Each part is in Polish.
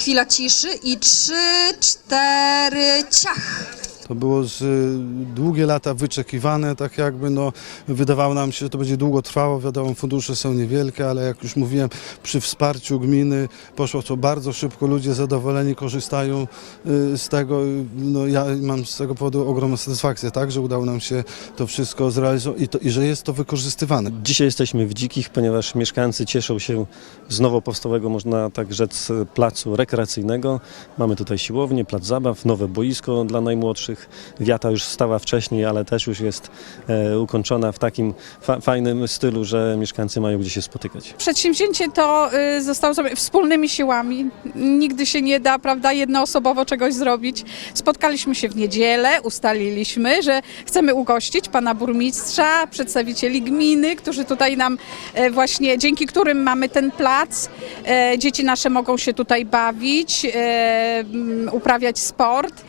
chwila ciszy i trzy, cztery, ciach. To było z, y, długie lata wyczekiwane, tak jakby no, wydawało nam się, że to będzie długo trwało. Wiadomo, fundusze są niewielkie, ale jak już mówiłem, przy wsparciu gminy poszło to bardzo szybko. Ludzie zadowoleni korzystają y, z tego. No, ja mam z tego powodu ogromną satysfakcję, tak, że udało nam się to wszystko zrealizować i, to, i że jest to wykorzystywane. Dzisiaj jesteśmy w Dzikich, ponieważ mieszkańcy cieszą się z nowo powstałego, można tak rzec, placu rekreacyjnego. Mamy tutaj siłownię, plac zabaw, nowe boisko dla najmłodszych. Wiata już stała wcześniej, ale też już jest e, ukończona w takim fa- fajnym stylu, że mieszkańcy mają gdzie się spotykać. Przedsięwzięcie to y, zostało sobie wspólnymi siłami. Nigdy się nie da, prawda, jednoosobowo czegoś zrobić. Spotkaliśmy się w niedzielę, ustaliliśmy, że chcemy ugościć pana burmistrza, przedstawicieli gminy, którzy tutaj nam e, właśnie, dzięki którym mamy ten plac. E, Dzieci nasze mogą się tutaj bawić, e, uprawiać sport.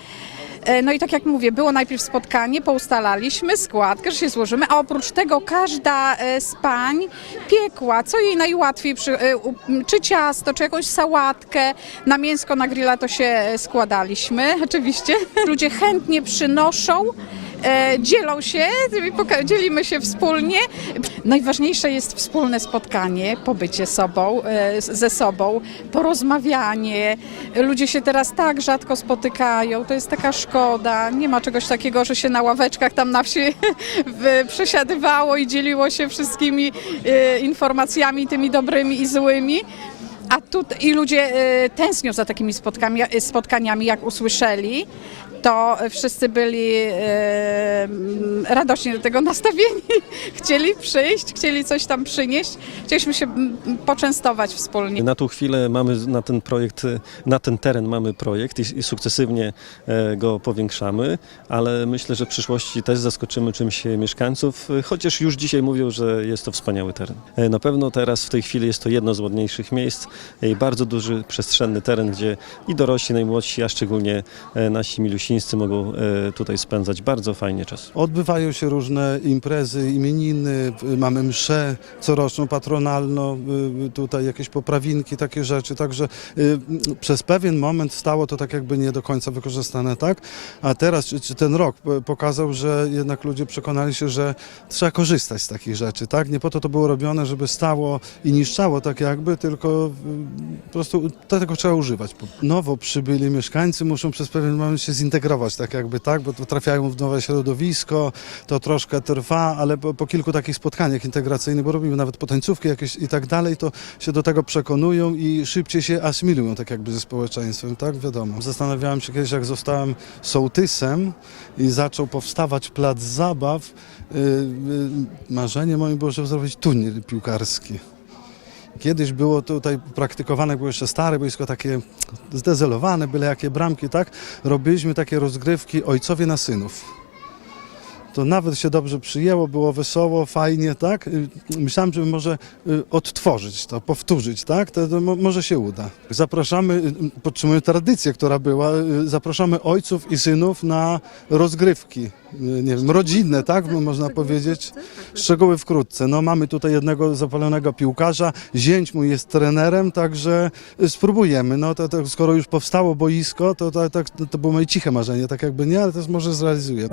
E, No i tak jak mówię, było najpierw spotkanie, poustalaliśmy składkę, że się złożymy, a oprócz tego każda e, z pań piekła, co jej najłatwiej, przy, e, czy ciasto, czy jakąś sałatkę, na mięsko, na grilla to się składaliśmy, oczywiście. Ludzie chętnie przynoszą, dzielą się, dzielimy się wspólnie. Najważniejsze jest wspólne spotkanie, pobycie sobą, e, ze sobą, porozmawianie. Ludzie się teraz tak rzadko spotykają, to jest taka szkoda. Nie ma czegoś takiego, że się na ławeczkach tam na wsi przesiadywało i dzieliło się wszystkimi e, informacjami, tymi dobrymi i złymi. A tu i ludzie e, tęsknią za takimi spotkami, spotkaniami, jak usłyszeli, to wszyscy byli mm, radośnie do tego nastawieni. Chcieli przyjść, chcieli coś tam przynieść. Chcieliśmy się mm, poczęstować wspólnie. Na tą chwilę mamy na ten projekt, na ten teren mamy projekt i, sukcesywnie e, go powiększamy, ale myślę, że w przyszłości też zaskoczymy czymś mieszkańców, chociaż już dzisiaj mówią, że jest to wspaniały teren. E, Na pewno teraz w tej chwili jest to jedno z ładniejszych miejsc bardzo duży, przestrzenny teren, gdzie i dorośli, najmłodsi, a szczególnie e, nasi milusińscy mogą e, tutaj spędzać bardzo fajnie czas. Odbywają się różne imprezy, imieniny, mamy mszę coroczną, patronalną, tutaj jakieś poprawinki, takie rzeczy, także y, przez pewien moment stało to tak jakby nie do końca wykorzystane, tak? A teraz, czy, ten rok pokazał, że jednak ludzie przekonali się, że trzeba korzystać z takich rzeczy, tak? Nie po to to było robione, żeby stało i niszczało tak jakby, tylko po prostu tego trzeba używać. Nowo przybyli mieszkańcy muszą przez pewien moment się zintegrować, tak jakby, tak? Bo trafiają w nowe środowisko, to troszkę trwa, ale po, po kilku takich spotkaniach integracyjnych, bo robimy nawet potańcówki jakieś i tak dalej, to się do tego przekonują i szybciej się asymilują tak jakby ze społeczeństwem, tak? Wiadomo. Zastanawiałem się kiedyś, jak zostałem sołtysem i zaczął powstawać plac zabaw, y, y, marzenie moim było, żeby zrobić turniej piłkarski. Kiedyś było tutaj praktykowane, było jeszcze stare boisko, takie zdezelowane, byle jakie bramki, tak? Robiliśmy takie rozgrywki ojcowie na synów. To nawet się dobrze przyjęło, było wesoło, fajnie, tak? Y, Myślałem, że może y, odtworzyć to, powtórzyć, tak? To, to mo- może się uda. Zapraszamy, y, podtrzymujemy tradycję, która była, zapraszamy ojców i synów na rozgrywki, nie wiem, rodzinne, tak? Mo- Można powiedzieć. Szczegóły wkrótce. No mamy tutaj jednego zapalonego piłkarza, zięć mój jest trenerem, także spróbujemy. No to, to skoro już powstało boisko, to, to, to, to było moje ciche marzenie, tak jakby nie, ale też może zrealizujemy.